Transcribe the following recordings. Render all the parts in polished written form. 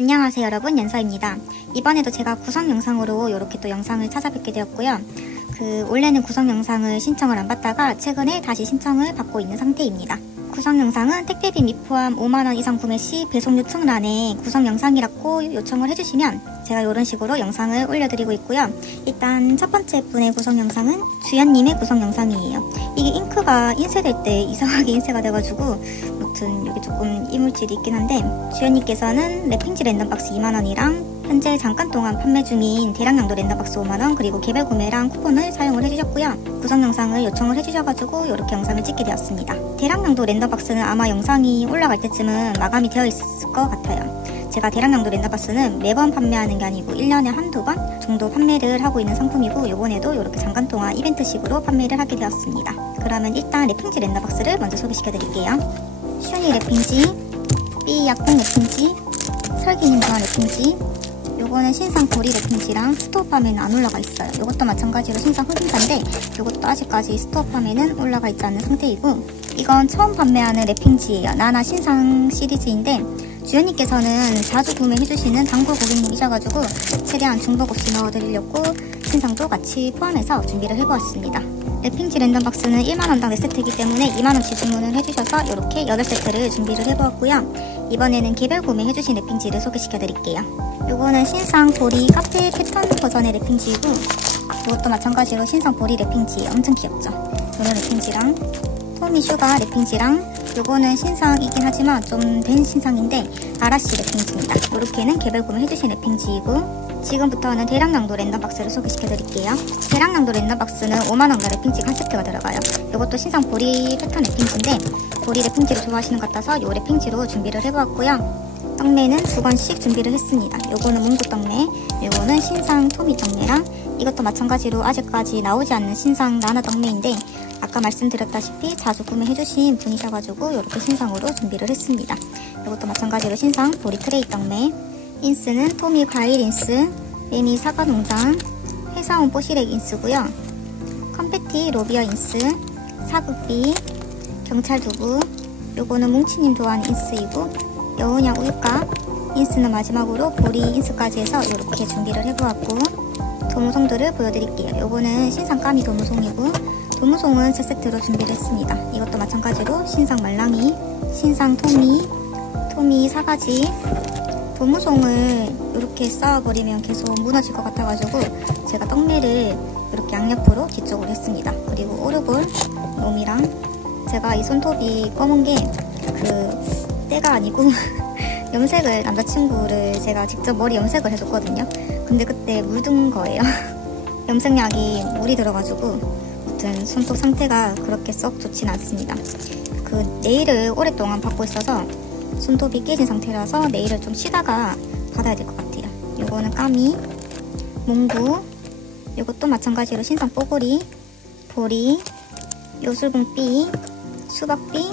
안녕하세요 여러분, 연서입니다. 이번에도 제가 구성 영상으로 이렇게 또 영상을 찾아뵙게 되었고요. 원래는 구성 영상을 신청을 안 받다가 최근에 다시 신청을 받고 있는 상태입니다. 구성 영상은 택배비 미 포함 5만원 이상 구매 시 배송 요청란에 구성 영상이라고 요청을 해주시면 제가 이런 식으로 영상을 올려드리고 있고요. 일단 첫 번째 분의 구성 영상은 주연님의 구성 영상이에요. 이게 잉크가 인쇄될 때 이상하게 인쇄가 돼가지고 아무튼 여기 조금 이물질이 있긴 한데, 주연님께서는 랩핑지 랜덤박스 2만원이랑 현재 잠깐 동안 판매 중인 대량량도 랜덤박스 5만원 그리고 개별 구매랑 쿠폰을 사용을 해주셨고요. 구성 영상을 요청을 해주셔가지고 이렇게 영상을 찍게 되었습니다. 대량량도 랜덤박스는 아마 영상이 올라갈 때쯤은 마감이 되어 있을 것 같아요. 제가 대량량도 랜덤박스는 매번 판매하는 게 아니고 1년에 한두 번 정도 판매를 하고 있는 상품이고, 이번에도 이렇게 잠깐 동안 이벤트식으로 판매를 하게 되었습니다. 그러면 일단 랩핑지 랜덤박스를 먼저 소개시켜 드릴게요. 슈니 랩핑지, B 약봉 랩핑지, 설기님 좋아 랩핑지, 요거는 신상 보리 랩핑지랑 스토어팜에는 안 올라가 있어요. 요것도 마찬가지로 신상 흑임자인데 요것도 아직까지 스토어팜에는 올라가 있지 않은 상태이고, 이건 처음 판매하는 랩핑지예요. 나나 신상 시리즈인데 주연님께서는 자주 구매해주시는 단골 고객님이셔가지고 최대한 중복 없이 넣어드리려고 신상도 같이 포함해서 준비를 해보았습니다. 랩핑지 랜덤박스는 1만원당 4세트이기 때문에 2만원치 주문을 해주셔서 이렇게 8세트를 준비를 해보았고요. 이번에는 개별 구매해주신 랩핑지를 소개시켜드릴게요. 요거는 신상 보리 카페 패턴 버전의 랩핑지이고, 이것도 마찬가지로 신상 보리 랩핑지예요. 엄청 귀엽죠? 이런 랩핑지랑 토미 슈가 랩핑지랑, 요거는 신상이긴 하지만 좀 된 신상인데 아라씨 랩핑지입니다. 이렇게는 개별 구매해주신 랩핑지이고, 지금부터는 대량량도 랜덤박스를 소개시켜드릴게요. 대량량도 랜덤박스는 5만원과 랩핑지가 한 세트가 들어가요. 이것도 신상 보리 패턴 랩핑지인데 보리 랩핑지를 좋아하시는 것 같아서 이 랩핑지로 준비를 해보았고요. 떡매는 2권씩 준비를 했습니다. 요거는 몽고 떡매, 요거는 신상 토미 떡매랑, 이것도 마찬가지로 아직까지 나오지 않는 신상 나나 떡매인데 아까 말씀드렸다시피 자주 구매해주신 분이셔가지고 이렇게 신상으로 준비를 했습니다. 이것도 마찬가지로 신상 보리 트레이 떡매, 인스는 토미 과일 인스, 매미 사과 농장, 회사온 뽀시렉 인스고요. 컴패티 로비어 인스, 사극비, 경찰 두부, 요거는 뭉치님 좋아하는 인스이고, 여우냥 우유값 인스는 마지막으로 보리 인스까지 해서 이렇게 준비를 해보았고, 도무송들을 보여드릴게요. 요거는 신상 까미 도무송이고, 도무송은 3세트로 준비를 했습니다. 이것도 마찬가지로 신상 말랑이, 신상 토미 사가지. 도무송을 이렇게 쌓아버리면 계속 무너질 것 같아가지고 제가 떡매를 이렇게 양옆으로 뒤쪽으로 했습니다. 그리고 오르골 놈이랑, 제가 이 손톱이 검은 게 때가 아니고 염색을, 남자친구를 제가 직접 머리 염색을 해줬거든요. 근데 그때 물든 거예요. 염색약이 물이 들어가지고 아무튼 손톱 상태가 그렇게 썩 좋진 않습니다. 네일을 오랫동안 받고 있어서 손톱이 깨진 상태라서 네일을 좀 쉬다가 받아야 될 것 같아요. 요거는 까미, 몽구, 요것도 마찬가지로 신상 뽀고리, 보리, 요술봉삐, 수박삐,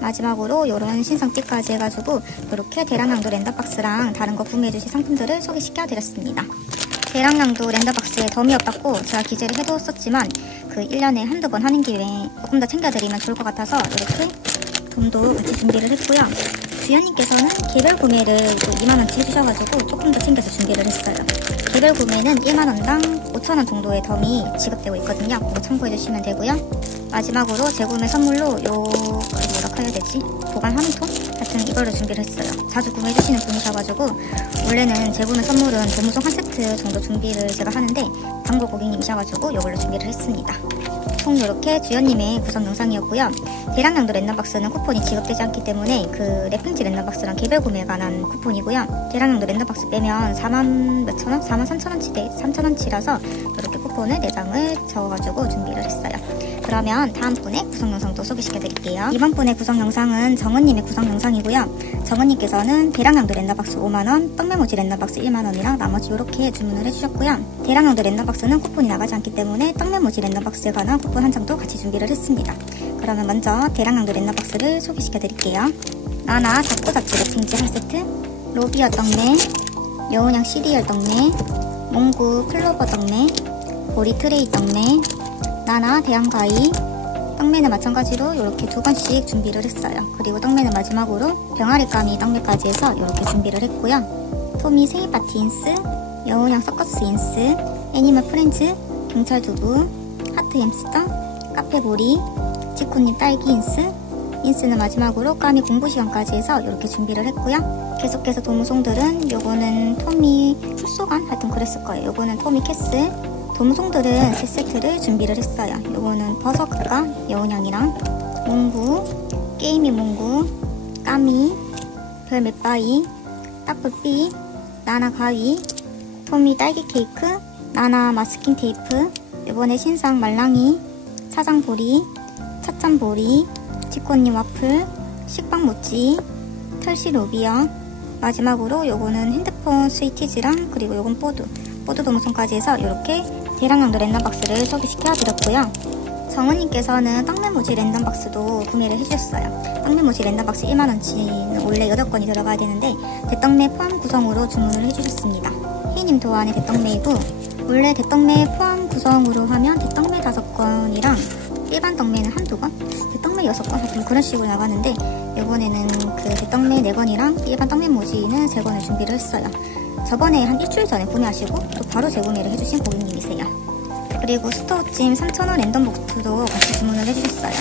마지막으로 요런 신상삐까지 해가지고 이렇게 대량량도 랜덤박스랑 다른 거 구매해주신 상품들을 소개시켜드렸습니다. 대량량도 랜덤박스에 덤이 없다고 제가 기재를 해뒀었지만 1년에 한두 번 하는 김에 조금 더 챙겨드리면 좋을 것 같아서 이렇게 돔도 같이 준비를 했고요. 주연님께서는 개별 구매를 2만원치 해주셔가지고 조금 더 챙겨서 준비를 했어요. 개별 구매는 1만원당 5천원 정도의 덤이 지급되고 있거든요. 그거 참고해주시면 되고요. 마지막으로 재구매 선물로 뭐라고 해야 되지? 보관 화물통? 하여튼 이걸로 준비를 했어요. 자주 구매해주시는 분이셔가지고 원래는 재구매 선물은 도무송 한 세트 정도 준비를 제가 하는데 단골 고객님이셔가지고 이걸로 준비를 했습니다. 총 이렇게 주연님의 구성 영상이었고요. 대량량도 랜덤박스는 쿠폰이 지급되지 않기 때문에 랩핑지 랜덤박스랑 개별 구매에 관한 쿠폰이고요. 대량량도 랜덤박스 빼면 4만 몇천원? 4만 3천원치라서 이렇게 쿠폰을 4장을 적어가지고 준비를 했어요. 그러면 다음 분의 구성 영상도 소개시켜드릴게요. 이번 분의 구성 영상은 정은님의 구성 영상이고요. 정은님께서는 대량량도 랜덤박스 5만원, 떡메모지 랜덤박스 1만원이랑 나머지 이렇게 주문을 해주셨고요. 대량량도 랜덤박스는 쿠폰이 나가지 않기 때문에 떡메모지 랜덤박스에 관한 쿠폰 한 장도 같이 준비를 했습니다. 그러면 먼저 대량량도 랜덤박스를 소개시켜드릴게요. 나나 잡고잡지 랩핑지 한 세트, 로비어 떡매, 여운양 시리얼 떡매, 몽구 클로버 떡매, 보리 트레이 떡매, 나나 대왕가위, 떡매는 마찬가지로 이렇게 2번씩 준비를 했어요. 그리고 떡매는 마지막으로 병아리까미 떡매까지 해서 이렇게 준비를 했고요. 토미 생일파티 인스, 여운양 서커스 인스, 애니멀 프렌즈, 경찰 두부, 하트 햄스터, 카페보리, 지코님 딸기 인스는 마지막으로 까미 공부시간까지 해서 이렇게 준비를 했고요. 계속해서 도무송들은 요거는 토미 풀소간? 하여튼 그랬을 거예요. 요거는 토미 캐슬. 도무송들은 3세트를 준비를 했어요. 요거는 버섯가 여운양이랑 몽구, 게이미 몽구, 까미, 별 맷바위, 따뿔삐, 나나 가위, 토미 딸기 케이크, 나나 마스킹 테이프, 요번에 신상 말랑이, 차장보리, 찻잔보리, 지코님 와플, 식빵모찌, 털시 로비어, 마지막으로 요거는 핸드폰 스위티즈랑 그리고 요건 보드 도무송까지 해서 이렇게 대량량도 랜덤박스를 소개시켜 드렸고요. 정은님께서는 떡메모지 랜덤박스도 구매를 해주셨어요. 떡메모지 랜덤박스 1만원치는 원래 8건이 들어가야 되는데 대떡메 포함 구성으로 주문을 해주셨습니다. 혜님 도안의 대떡메이고 원래 대떡메 포함 구성으로 하면 대떡메 5건이랑 일반 떡메는 한두 건? 대떡메 6건? 하여튼 그런 식으로 나가는데 이번에는 그 대떡메 4건이랑 일반 떡메모지는 3건을 준비를 했어요. 저번에 한 일주일 전에 구매하시고 또 바로 재구매를 해주신 고객님이세요. 그리고 스토어찜 3,000원 랜덤 봉투도 같이 주문을 해주셨어요.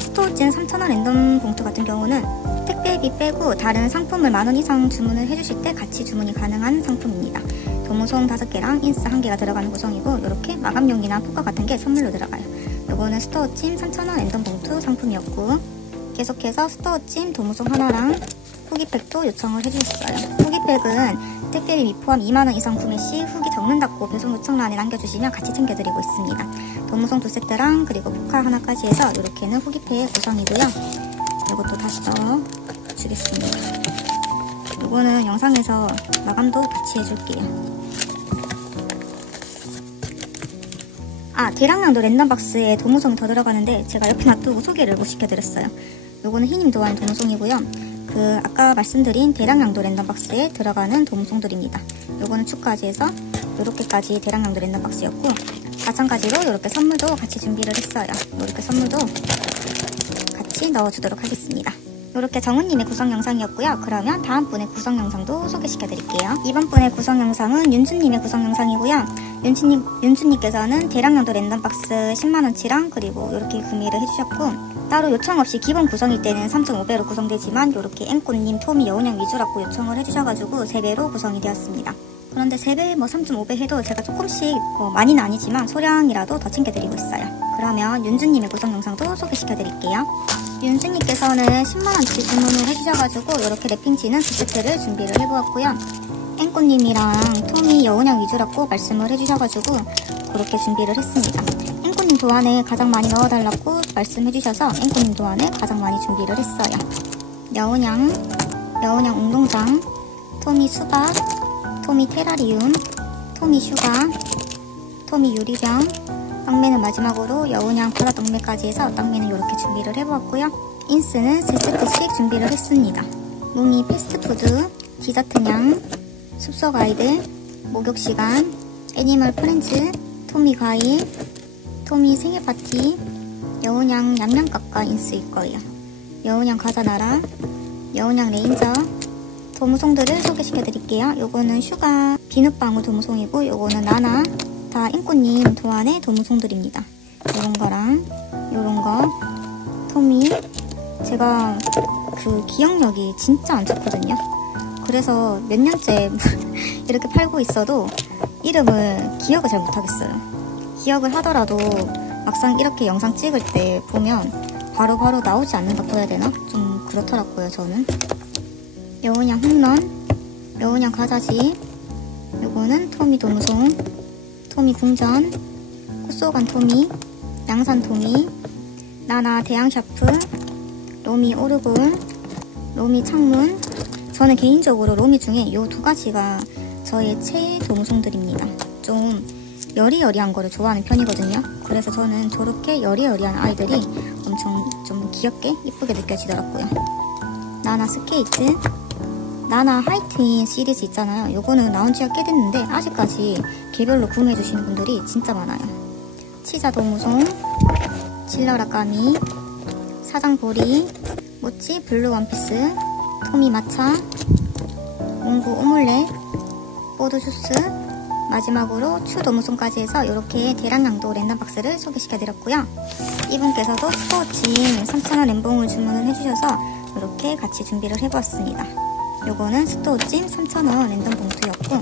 스토어찜 3,000원 랜덤 봉투 같은 경우는 택배비 빼고 다른 상품을 10,000원 이상 주문을 해주실 때 같이 주문이 가능한 상품입니다. 도무송 5개랑 인스 1개가 들어가는 구성이고 이렇게 마감용이나 포카 같은 게 선물로 들어가요. 요거는 스토어찜 3,000원 랜덤 봉투 상품이었고 계속해서 스토어찜 도무송 하나랑 후기팩도 요청을 해주셨어요. 후기팩은 택배비 미포함 2만원 이상 구매 시 후기 적는다고 배송 요청란에 남겨주시면 같이 챙겨드리고 있습니다. 도무송 2세트랑 그리고 포카 하나까지 해서 이렇게는 후기팩 구성이고요. 이것도 다시 넣어주겠습니다. 이거는 영상에서 마감도 같이 해줄게요. 대량량도 랜덤박스에 도무송이 더 들어가는데 제가 옆에 놔두고 소개를 못 시켜드렸어요. 요거는 희님 도안 도무송이고요. 그 아까 말씀드린 대량량도 랜덤박스에 들어가는 도무송들입니다. 요거는 추가지 해서 요렇게까지 대량량도 랜덤박스였고 마찬가지로 이렇게 선물도 같이 준비를 했어요. 이렇게 선물도 같이 넣어주도록 하겠습니다. 이렇게 정은님의 구성 영상이었고요. 그러면 다음 분의 구성 영상도 소개시켜드릴게요. 이번 분의 구성 영상은 윤주님의 구성 영상이고요. 윤주님께서는 대량량도 랜덤박스 10만원치랑 그리고 이렇게 구매를 해주셨고 따로 요청 없이 기본 구성일 때는 3.5배로 구성되지만 이렇게 앵꽃님, 토미, 여운양 위주라고 요청을 해주셔가지고 3배로 구성이 되었습니다. 그런데 3배, 3.5배 해도 제가 조금씩 많이는 아니지만 소량이라도 더 챙겨드리고 있어요. 그러면 윤주님의 구성 영상도 소개시켜드릴게요. 윤주님께서는 10만원치 주문을 해주셔가지고 이렇게 랩핑지는 2세트를 준비를 해보았고요. 앵꽃님이랑 토미, 여운양 위주라고 말씀을 해주셔가지고 그렇게 준비를 했습니다. 앵꽃님 도안에 가장 많이 넣어달라고 말씀해주셔서 앵꽃님 도안에 가장 많이 준비를 했어요. 여운양 웅동장, 토미 수박, 토미 테라리움, 토미 슈가, 토미 유리병, 떡매는 마지막으로 여운양 보라 떡매까지 해서 떡매는 이렇게 준비를 해보았고요. 인스는 3세트씩 준비를 했습니다. 뭉이 패스트푸드, 디저트냥, 숲속 아이들, 목욕시간, 애니멀 프렌즈, 토미 과일, 토미 생일파티, 여운양 냠냠깎아 인스일 거예요. 여운양 과자나라, 여운양 레인저, 도무송들을 소개시켜드릴게요. 요거는 슈가 비눗방울 도무송이고 요거는 나나 다 앵꽃님 도안의 도무송들입니다. 요런거랑 요런거 토미 제가 그 기억력이 진짜 안 좋거든요. 그래서 몇 년째 이렇게 팔고 있어도 이름을 기억을 잘 못하겠어요. 기억을 하더라도 막상 이렇게 영상 찍을 때 보면 바로바로 나오지 않는다고 해야 되나? 좀 그렇더라고요 저는. 여운양 홈런, 여운양 과자지, 요거는 토미 도무송, 토미 궁전, 코쏘간 토미, 양산 토미, 나나 대양 샤프, 로미 오르골, 로미 창문. 저는 개인적으로 로미 중에 이 2가지가 저의 최애 도무송들입니다. 좀 여리여리한 거를 좋아하는 편이거든요. 그래서 저는 저렇게 여리여리한 아이들이 엄청 좀 귀엽게 이쁘게 느껴지더라고요. 나나 스케이트, 나나 하이틴 시리즈 있잖아요. 요거는 나온 지가 꽤 됐는데 아직까지 개별로 구매해주시는 분들이 진짜 많아요. 치자 도무송, 질러라 까미, 사장보리, 모찌 블루 원피스, 토미 마차, 몽구 오믈렛, 뽀드 주스, 마지막으로 추 도무송까지 해서 이렇게 대량량도 랜덤 박스를 소개시켜드렸고요. 이분께서도 스토어찜 3,000원 램봉을 주문을 해주셔서 이렇게 같이 준비를 해보았습니다. 요거는 스토어찜 3,000원 랜덤 봉투였고,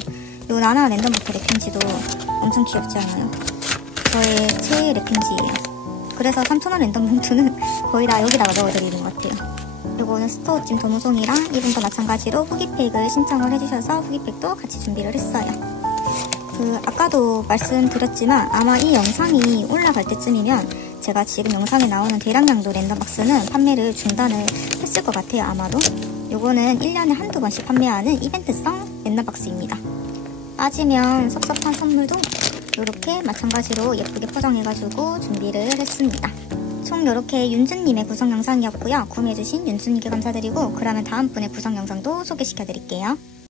요 나나 랜덤 버터 랩핑지도 엄청 귀엽지 않아요? 저의 최애 랩핑지예요. 그래서 3,000원 랜덤 봉투는 거의 다 여기다가 넣어드리는 것 같아요. 요거는 스토어찜 도무송이랑 이분도 마찬가지로 후기팩을 신청을 해주셔서 후기팩도 같이 준비를 했어요. 아까도 말씀드렸지만 아마 이 영상이 올라갈 때쯤이면 제가 지금 영상에 나오는 대량량도 랜덤 박스는 판매를 중단을 했을 것 같아요. 아마도. 요거는 1년에 한두 번씩 판매하는 이벤트성 랜덤 박스입니다. 빠지면 섭섭한 선물도 이렇게 마찬가지로 예쁘게 포장해가지고 준비를 했습니다. 총 이렇게 윤주님의 구성 영상이었고요. 구매해주신 윤주님께 감사드리고, 그러면 다음 분의 구성 영상도 소개시켜드릴게요.